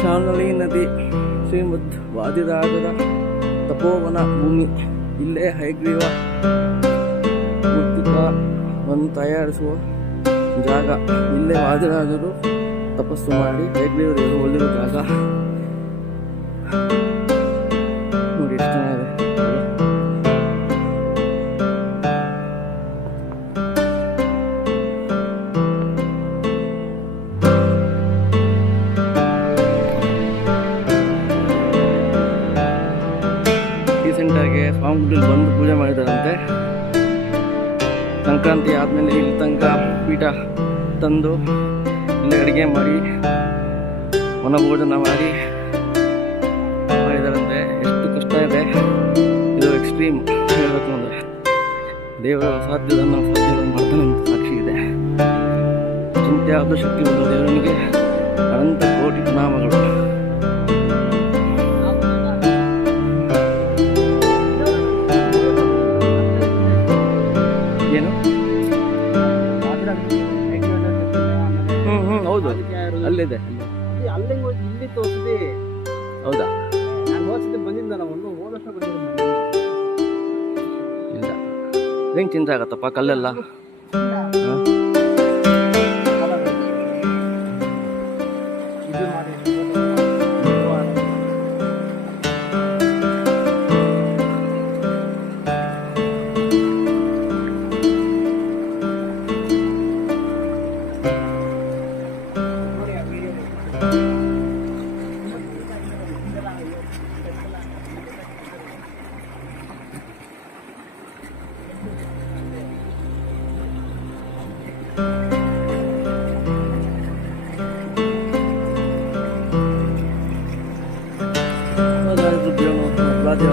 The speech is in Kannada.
ಶಾಲ್ನಳಿ ನದಿ ಶ್ರೀಮದ್ ವಾದಿರಾಜರ ತಪೋವನ ಭೂಮಿ. ಇಲ್ಲೇ ಹಯಗ್ರೀವ ಮೃತ್ತಿಕಾವನ್ನು ತಯಾರಿಸುವ ಜಾಗ. ಇಲ್ಲೇ ವಾದಿರಾಜರು ತಪಸ್ಸು ಮಾಡಿ ಹಯಗ್ರೀವರು ಒಳ್ಳಿರೋ ಜಾಗ ನೋಡಿ ಎಷ್ಟು ಚೆನ್ನಾಗಿದೆ. ರೀಸೆಂಟಾಗಿ ಸ್ವಾಮಿಗಳು ಬಂದು ಪೂಜೆ ಮಾಡಿದಾರಂತೆ. ಸಂಕ್ರಾಂತಿ ಆದಮೇಲೆ ಇಲ್ಲಿ ತನಕ ಪೀಠ ತಂದು ಇಲ್ಲಿ ಅಡುಗೆ ಮಾಡಿ ವನಭೋಜನ ಮಾಡಿದಾರಂತೆ. ಎಷ್ಟು ಕಷ್ಟ ಇದೆ ಇದು, ಎಕ್ಸ್ಟ್ರೀಮ್ ಹೇಳಬೇಕು ಅಂದರೆ. ದೇವರ ಸಾಧ್ಯವನ್ನು ಮಾಡ್ತಾನೆ ಅಂತ ಸಾಕ್ಷಿ ಇದೆ. ಚಿಂತೆ ಆದ ಶಕ್ತಿ ಬಂದ ದೇವನಿಗೆ ಅನಂತ ಕೋಟಿ ಪ್ರಣಾಮಗಳು. ಏನು ಹೌದು, ಅಲ್ಲಿದೆ. ಇಲ್ಲಿ ತೋರಿಸಿದೆ. ಹೌದಾ? ನಾನು ಹೋದ ಬಂದಿದ್ದ, ನಾವು ಹೋದ ವರ್ಷ ಬಂದಿದ್ದೆ. ಇಲ್ಲ, ಹೆಂಗೆ ಚಿಂತೆ ಆಗತ್ತಪ್ಪ ಕಲ್ಲೆಲ್ಲ. ಇದು ಮಾಡಿ Raja